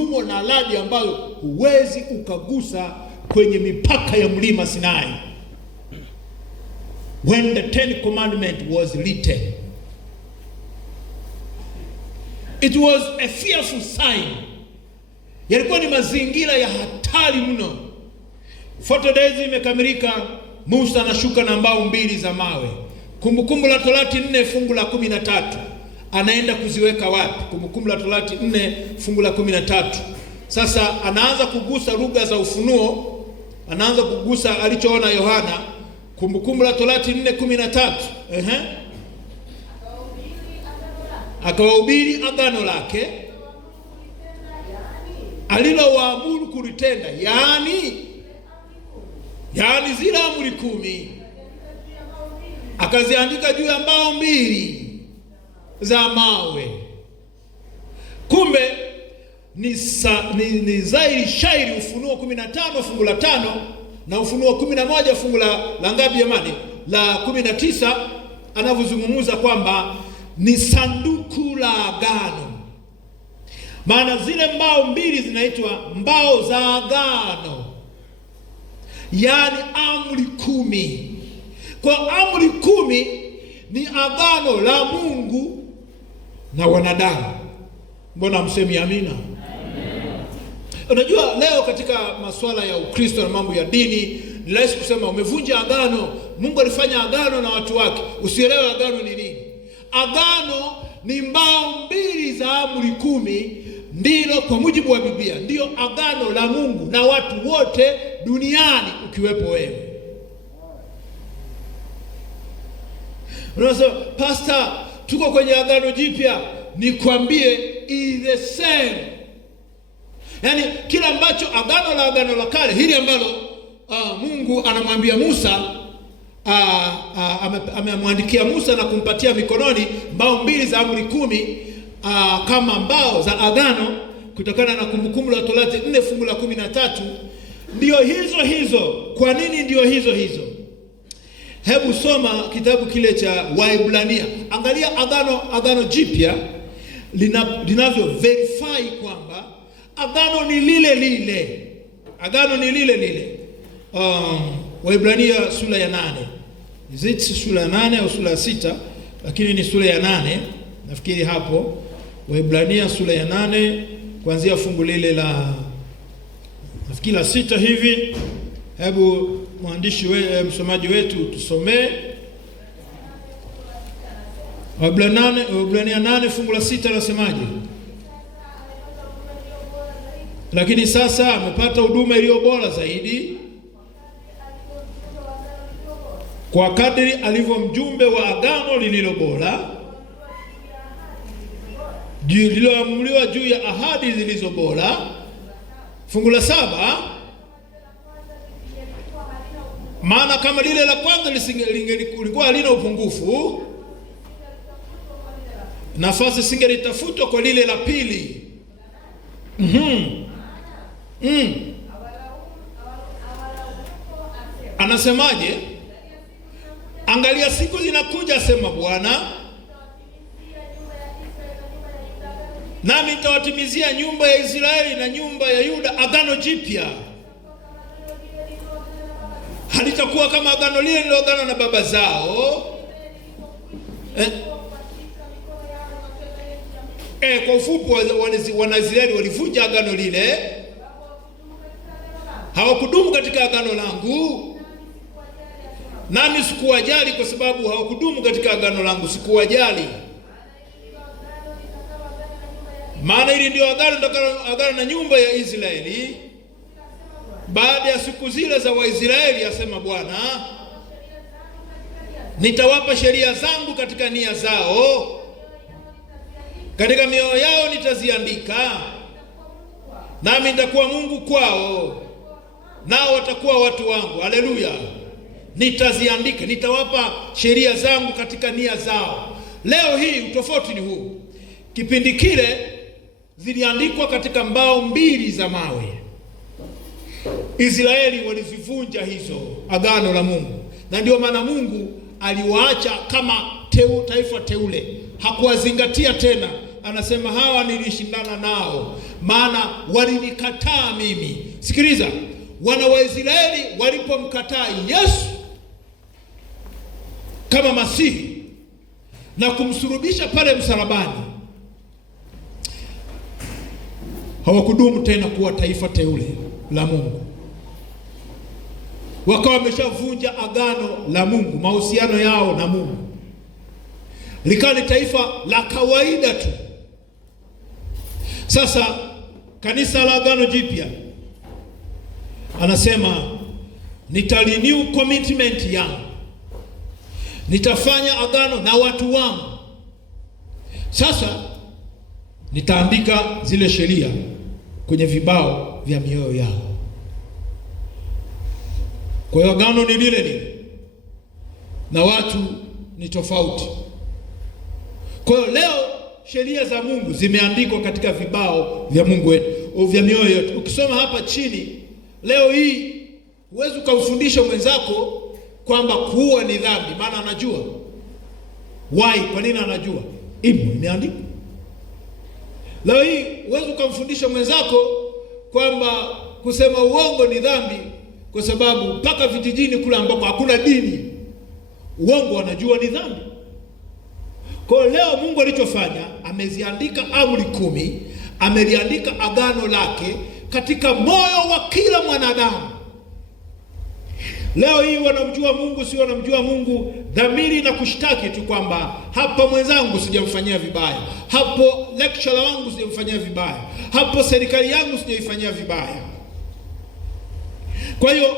umo na ahadi ambayo huwezi ukagusa kwenye mipaka ya mlima Sinai. When the Ten Commandments was written, it was a fearful sign. Yalikuwa ni mazingira ya hatari mno. 40 days imekamilika, Musa anashuka na mbao 2 za mawe. Kumbukumbu la Torati 4 fungu la 13. Anaenda kuziweka wapi? Kumbukumbu la Torati 4 fungu la 13. Sasa anaanza kugusa lugha za ufunuo, anaanza kugusa alichoona Yohana. Kumbukumbu la Torati 4:13. Akawahubiri agano lake alilowaamuru kulitenda, yaani zile amri 10 akaziandika juu ya mbao 2 za mawe. Kumbe ni zairi shairi Ufunuo 15 fungu la 5 na Ufunuo 11 fungu la ngapi jamani? La 19, anavyozungumza kwamba ni sanduku la agano. Maana zile mbao 2 zinaitwa mbao za agano, yaani amri 10. Kwa amri 10 ni agano la Mungu na wanadamu. Mbona msemi amina? Unajua leo katika masuala ya Ukristo na mambo ya dini ni rahisi kusema umevunja agano. Mungu alifanya agano na watu wake. Usielewe agano ni nini. Agano ni mbao 2 za amri 10, ndilo kwa mujibu wa Biblia ndio agano la Mungu na watu wote duniani ukiwepo wewe. Unasema, pastor, tuko kwenye agano jipya. Nikwambie, is the same. Yaani kila ambacho agano la kale hili ambalo Mungu anamwambia Musa, amemwandikia Musa na kumpatia mikononi mbao 2 za amri 10 kama mbao za agano, kutokana na Kumbukumbu la Torati 4 fungu la 13. Ndio hizo. Kwa nini ndio hizo? Hebu soma kitabu kile cha Waebrania. Angalia agano jipya linavyo verify kwamba agano ni lile. Agano ni lile. Waebrania sura ya 8. Is it sura ya 8 au sura ya 6? Lakini ni sura ya 8. Nafikiri hapo. Waebrania sura ya 8 kuanzia fungu lile la nafikiri la 6 hivi. Hebu mwandishi msomaji wetu tusomee. Waebrania 8 fungu la 6 nasemaje? Lakini sasa amepata huduma iliyo bora zaidi, kwa kadri alivyo mjumbe wa agano lililo bora, lililoamriwa juu ya ahadi zilizo bora. Fungu la 7, maana kama lile la kwanza lilikuwa halina upungufu, nafasi singelitafutwa kwa lile la pili. Anasemaje? Angalia siku zinakuja, asema Bwana, nami nitawatimizia nyumba ya Israeli na nyumba ya Yuda agano jipya. Halitakuwa kama agano lile nililoagana na baba zao. Kwa ufupi, Wanaisraeli walivunja agano lile, hawakudumu katika agano langu, nami sikuwajali. Kwa sababu hawakudumu katika agano langu, sikuwajali. Maana hili ndio agano na nyumba ya Israeli baada ya siku zile za Waisraeli, asema Bwana, nitawapa sheria zangu katika nia zao, katika mioyo yao nitaziandika, nami nitakuwa Mungu kwao, nao watakuwa watu wangu. Haleluya! Nitaziandika, nitawapa sheria zangu katika nia zao. Leo hii utofauti ni huu. Kipindi kile ziliandikwa katika mbao 2 za mawe. Israeli walizivunja hizo agano la Mungu, na ndio maana Mungu aliwaacha kama taifa teule. Hakuwazingatia tena anasema hawa nilishindana nao, maana walinikataa mimi. Sikiliza, wana wa Israeli walipomkataa Yesu kama Masihi na kumsulubisha pale msalabani, hawakudumu tena kuwa taifa teule la Mungu. Wakawa wameshavunja agano la Mungu, mahusiano yao na Mungu. Likawa ni taifa la kawaida tu. Sasa kanisa la Agano Jipya anasema nitarenew commitment yangu, nitafanya agano na watu wangu. Sasa nitaandika zile sheria kwenye vibao vya mioyo yao. Kwa hiyo agano ni lile lile na watu ni tofauti. Kwa hiyo leo sheria za Mungu zimeandikwa katika vibao vya Mungu wetu, vya mioyo yetu. Ukisoma hapa chini leo hii, huwezi ukamfundisha mwenzako kwamba kuua ni dhambi, maana anajua. Why? Kwa nini anajua? Imeandikwa. Leo hii huwezi ukamfundisha mwenzako kwamba kusema uongo ni dhambi, kwa sababu mpaka vijijini kule ambako hakuna dini, uongo wanajua ni dhambi. Kwa leo Mungu alichofanya, ameziandika amri 10, ameliandika agano lake katika moyo wa kila mwanadamu. Leo hii wanamjua Mungu, si wanamjua Mungu, dhamiri na kushtaki tu kwamba hapa mwenzangu sijamfanyia vibaya, hapo lecturer wangu sijamfanyia vibaya, hapo serikali yangu sijaifanyia vibaya. Kwa hiyo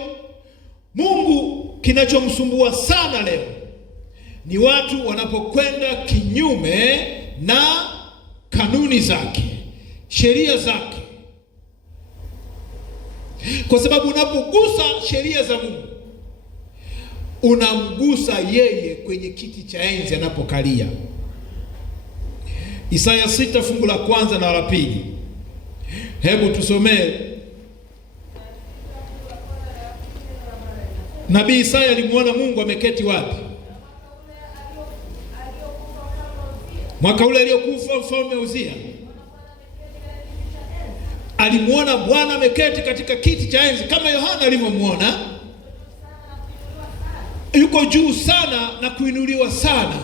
Mungu, kinachomsumbua sana leo ni watu wanapokwenda kinyume na kanuni zake, sheria zake. Kwa sababu unapogusa sheria za Mungu, unamgusa yeye kwenye kiti cha enzi anapokalia. Isaya 6 fungu la 1 na la 2. Hebu tusomee. Nabii Isaya alimuona Mungu ameketi wapi? Mwaka ule aliokufa mfalme Uzia, alimuona Bwana ameketi katika kiti cha enzi kama Yohana alivyomuona. Yuko juu sana na kuinuliwa sana,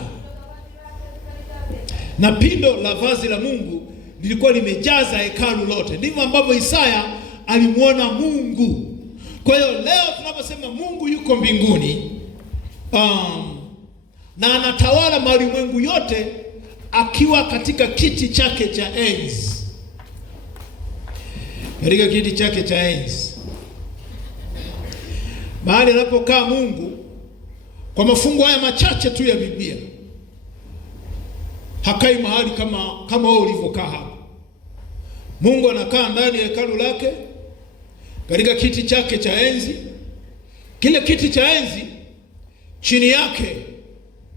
na pindo la vazi la Mungu lilikuwa limejaza hekalu lote. Ndivyo ambavyo Isaya alimuona Mungu. Kwa hiyo leo tunaposema Mungu yuko mbinguni, na anatawala malimwengu yote akiwa katika kiti chake cha enzi. Katika kiti chake cha enzi, mahali anapokaa Mungu, kwa mafungu haya machache tu ya Biblia, hakai mahali kama wewe ulivyokaa hapa. Mungu anakaa ndani ya hekalu lake katika kiti chake cha enzi. Kile kiti cha enzi, chini yake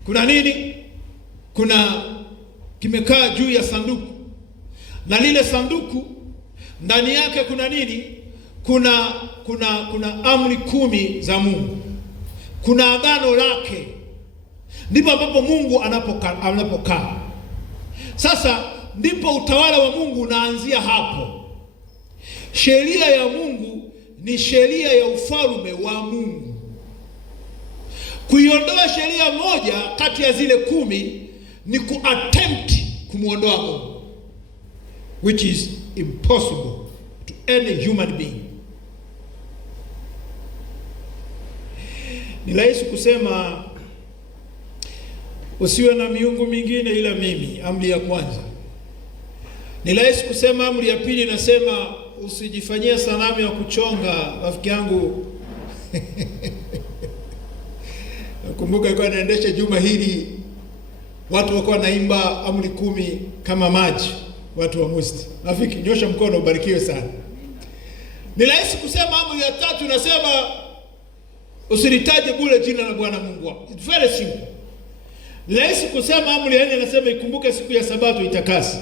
kuna nini? Kimekaa juu ya sanduku, na lile sanduku ndani yake kuna nini? Kuna amri 10 za Mungu, kuna agano lake. Ndipo ambapo Mungu anapokaa. Sasa ndipo utawala wa Mungu unaanzia hapo. Sheria ya Mungu ni sheria ya ufalme wa Mungu. Kuiondoa sheria moja kati ya zile 10 ni kuattempt kumuondoa Mungu, which is impossible to any human being. Ni rahisi kusema usiwe na miungu mingine ila mimi, amri ya kwanza. Ni rahisi kusema amri ya pili inasema usijifanyie sanamu ya kuchonga. Rafiki yangu nakumbuka ilikuwa inaendesha juma hili, watu wako wanaimba amri 10 kama maji, watu wa Musti. Rafiki, nyosha mkono ubarikiwe sana. Ni rahisi kusema amri ya 3 inasema usilitaje bure jina la Bwana Mungu wako. It's very simple. Ni rahisi kusema amri ya 4 inasema ikumbuke siku ya Sabato itakase,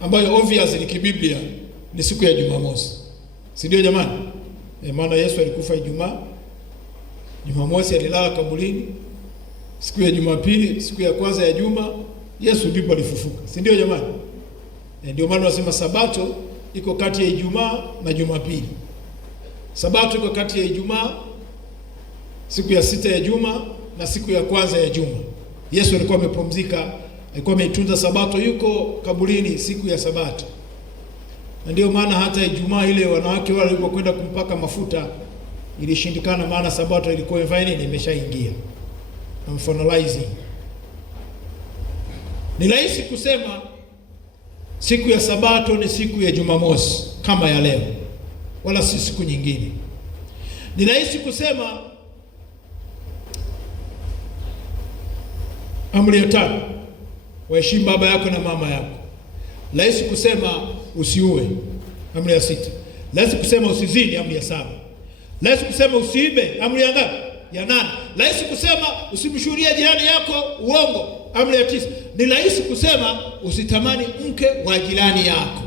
ambayo obviously kibiblia ni siku ya Jumamosi. Si ndio jamani? Maana Yesu alikufa Ijumaa, Jumamosi alilala kaburini, siku ya Jumapili, siku ya kwanza ya juma Yesu ndipo alifufuka, si ndio jamani? Ndio maana tunasema Sabato iko kati ya Ijumaa na Jumapili. Sabato iko kati ya Ijumaa, siku ya 6 ya juma, na siku ya kwanza ya juma. Yesu alikuwa amepumzika, alikuwa ameitunza Sabato, yuko kaburini siku ya Sabato. Na ndio maana hata Ijumaa ile wanawake wale walipokwenda kumpaka mafuta ilishindikana, maana Sabato ilikuwa imefanya nini? Imeshaingia. I'm finalizing. Ni rahisi kusema siku ya Sabato ni siku ya Jumamosi kama ya leo, wala si siku nyingine. Ni rahisi kusema amri ya 5, waheshimu baba yako na mama yako. Rahisi kusema usiue, amri ya 6. Rahisi kusema usizini, amri ya 7. Rahisi kusema usiibe, amri ya ngapi? Ya 8. Rahisi kusema usimshuhudie jirani yako uongo, amri ya 9. Ni rahisi kusema usitamani mke wa jirani yako.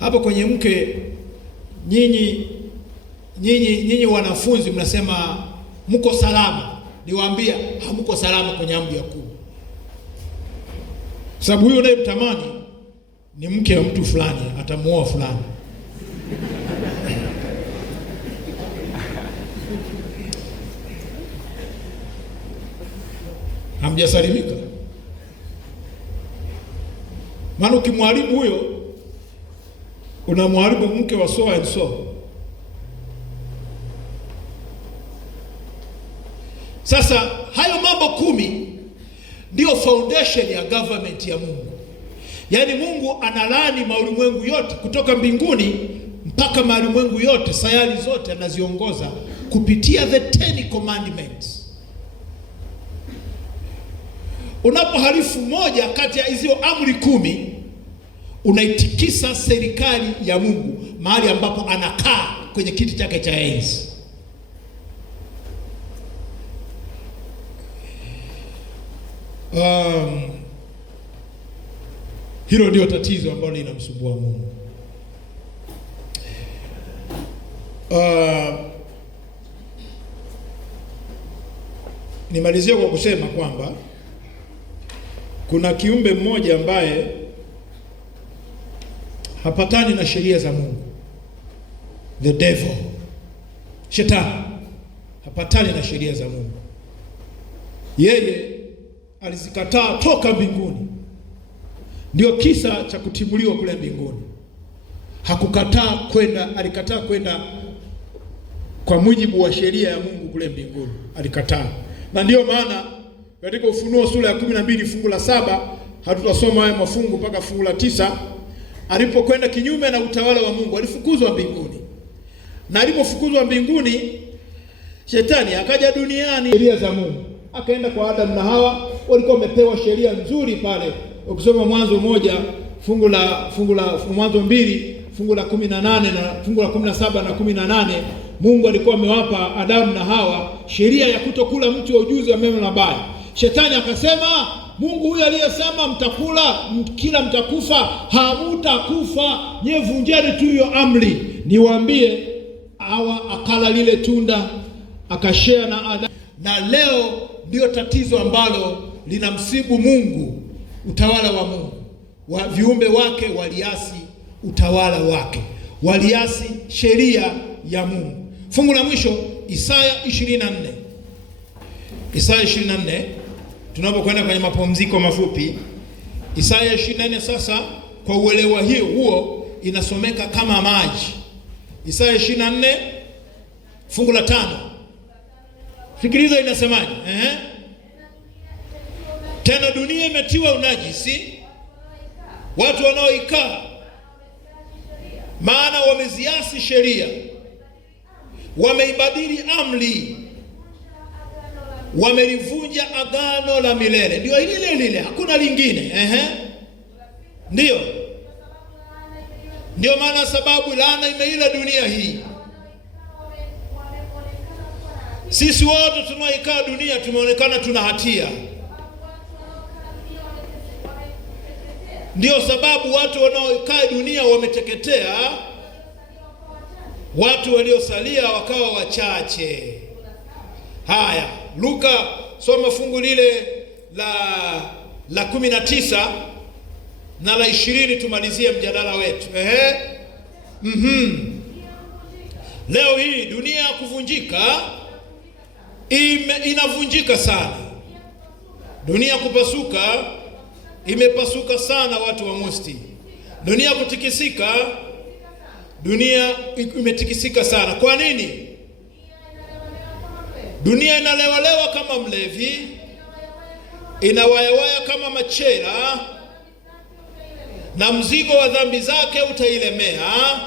Hapo kwenye mke, nyinyi wanafunzi mnasema mko salama. Niwaambia hamko salama kwenye amri ya 10. Sababu huyo unayemtamani ni mke wa mtu fulani, atamuoa fulani. Hamjasalimika. Maana ukimharibu huyo, unamharibu mke wa so and so. Sasa hayo mambo 10 ndio foundation ya government ya Mungu. Yaani Mungu analani maulimwengu yote kutoka mbinguni mpaka maulimwengu yote, sayari zote anaziongoza kupitia the 10 commandments. Unapohalifu moja kati ya hizo amri 10, unaitikisa serikali ya Mungu mahali ambapo anakaa kwenye kiti chake cha enzi. Hilo ndio tatizo ambalo linamsumbua Mungu. Nimalizie kwa kusema kwamba kuna kiumbe mmoja ambaye hapatani na sheria za Mungu. The devil, Shetani, hapatani na sheria za Mungu. Yeye alizikataa toka mbinguni. Ndio kisa cha kutimuliwa kule mbinguni. Alikataa kwenda kwa mujibu wa sheria ya Mungu kule mbinguni. Alikataa. Na ndio maana katika Ufunuo sura ya 12 fungu la 7, hatutasoma haya mafungu mpaka fungu la 9, alipokwenda kinyume na utawala wa Mungu, alifukuzwa mbinguni. Na alipofukuzwa mbinguni, Shetani akaja duniani, sheria za Mungu. Akaenda kwa Adam na Hawa, walikuwa wamepewa sheria nzuri pale. Ukisoma Mwanzo 1 Mwanzo 2 fungu la 18 na fungu la 17 na 18, Mungu alikuwa amewapa Adamu na Hawa sheria ya kutokula mti wa ujuzi wa mema na mabaya. Shetani akasema, Mungu huyu aliyesema mtakula kila mtakufa, hamutakufa. Nye vunjeni tu hiyo amri. Niwaambie, Hawa akala lile tunda, akashare na Adamu. Na leo ndio tatizo ambalo linamsibu Mungu, utawala wa Mungu. Viumbe wake waliasi utawala wake, waliasi sheria ya Mungu. Fungu la mwisho Isaya 24. Isaya 24, tunapokwenda kwenye mapumziko mafupi. Isaya 24 sasa kwa uelewa huo inasomeka kama maji. Isaya 24 fungu la 5. Sikiliza inasemaje? Tena dunia imetiwa unajisi, watu wanaoikaa, maana wameziasi sheria, wameibadili amri, wamelivunja agano la milele. Ndio lile, hakuna lingine. Ndio maana sababu laana imeila dunia hii. Sisi wote tunaoikaa dunia tumeonekana tuna hatia. Ndio sababu watu wanaoikaa dunia wameteketea, watu waliosalia wakawa wachache. Haya, Luka, soma fungu lile la 19 na la 20 tumalizie mjadala wetu. Leo hii dunia ya kuvunjika inavunjika sana. Dunia kupasuka imepasuka sana, watu wa Musti. Dunia kutikisika, dunia imetikisika sana. Kwa nini? Dunia inalewalewa kama mlevi, inawayawaya kama machela, na mzigo wa dhambi zake utailemea,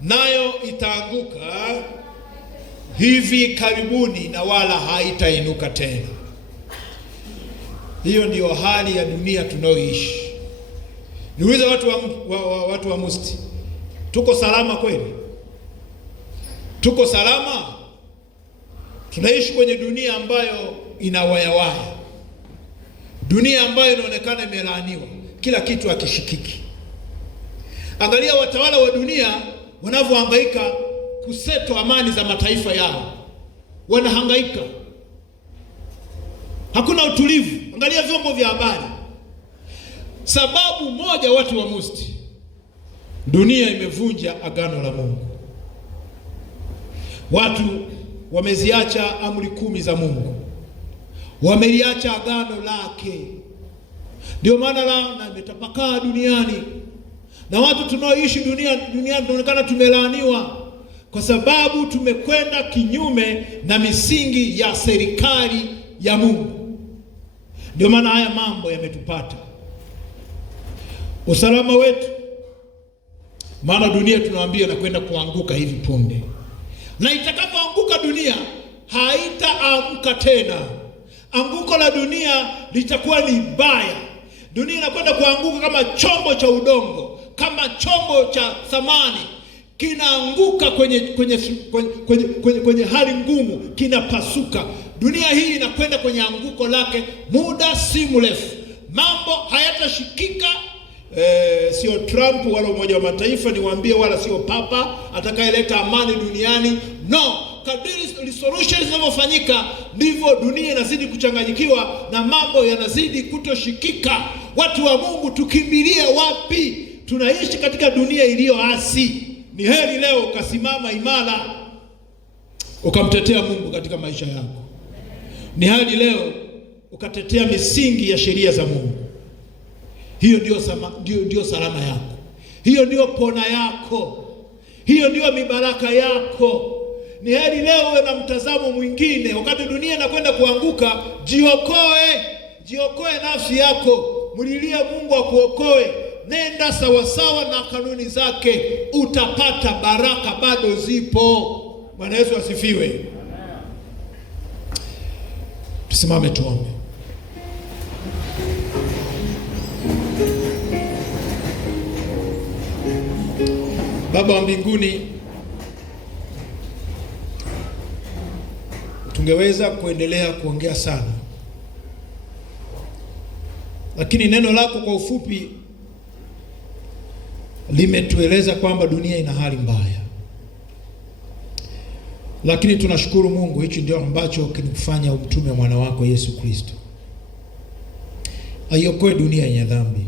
nayo itaanguka hivi karibuni na wala haitainuka tena. Hiyo ndiyo hali ya dunia tunayoishi. Niulize watu wa Musti, tuko salama kweli? Tuko salama? Tunaishi kwenye dunia ambayo inawayawaya, dunia ambayo inaonekana imelaaniwa, kila kitu hakishikiki. Angalia watawala wa dunia wanavyohangaika kuseto amani za mataifa yao, wanahangaika, hakuna utulivu. Angalia vyombo vya habari. Sababu moja, watu wa Musti, dunia imevunja agano la Mungu. Watu wameziacha amri 10 za Mungu, wameliacha agano lake. Ndio maana laana imetapakaa duniani, na watu tunaoishi duniani tunaonekana tumelaaniwa kwa sababu tumekwenda kinyume na misingi ya serikali ya Mungu. Ndio maana haya mambo yametupata. Usalama wetu, maana dunia tunawaambia na kwenda kuanguka hivi punde, na itakapoanguka dunia haitaamka tena. Anguko la dunia litakuwa ni baya. Dunia inakwenda kuanguka kama chombo cha udongo, kama chombo cha thamani, kinaanguka kwenye hali ngumu, kinapasuka. Dunia hii inakwenda kwenye anguko lake muda si mrefu. Mambo hayatashikika. Sio Trump wala Umoja wa Mataifa niwaambie, wala sio Papa atakayeleta amani duniani. No, kadiri solutions zinavyofanyika ndivyo dunia inazidi kuchanganyikiwa na mambo yanazidi kutoshikika. Watu wa Mungu, tukimbilie wapi? Tunaishi katika dunia iliyoasi. Ni heri leo ukasimama imara ukamtetea Mungu katika maisha yako. Ni heri leo ukatetea misingi ya sheria za Mungu. Hiyo ndio salama yako. Hiyo ndio pona yako. Hiyo ndio mibaraka yako. Ni heri leo uwe na mtazamo mwingine. Wakati dunia inakwenda kuanguka, jiokoe nafsi yako. Mlilie Mungu akuokoe. Nenda sawasawa na kanuni zake, utapata baraka, bado zipo. Bwana Yesu asifiwe. Tusimame tuombe. Baba wa mbinguni, tungeweza kuendelea kuongea sana, lakini neno lako kwa ufupi limetueleza kwamba dunia ina hali mbaya. Lakini tunashukuru Mungu, hichi ndio ambacho kinakufanya umtume mwana wako Yesu Kristo aiokoe dunia yenye dhambi,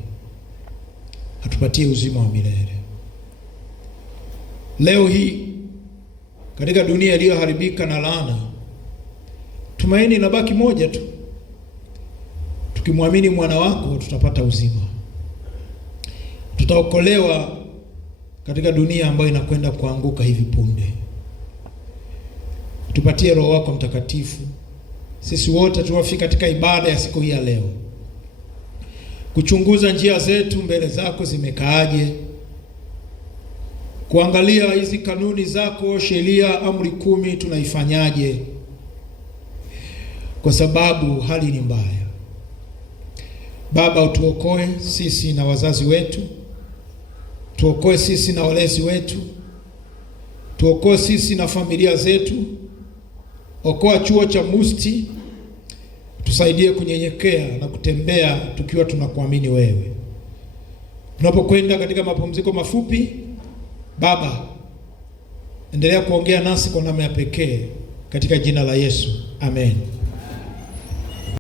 atupatie uzima wa milele. Leo hii katika dunia iliyoharibika na laana, tumaini linabaki moja tu. Tukimwamini mwana wako tutapata uzima. Tutaokolewa katika dunia ambayo inakwenda kuanguka hivi punde. Tupatie Roho wako Mtakatifu. Sisi wote tuwafika katika ibada ya siku hii ya leo, kuchunguza njia zetu mbele zako zimekaaje, kuangalia hizi kanuni zako, sheria, amri 10 tunaifanyaje, kwa sababu hali ni mbaya. Baba, utuokoe sisi na wazazi wetu, tuokoe sisi na walezi wetu, tuokoe sisi na familia zetu. Okoa chuo cha Musti, tusaidie kunyenyekea na kutembea tukiwa tunakuamini wewe. Tunapokwenda katika mapumziko mafupi, Baba, endelea kuongea nasi kwa namna ya pekee, katika jina la Yesu, amen.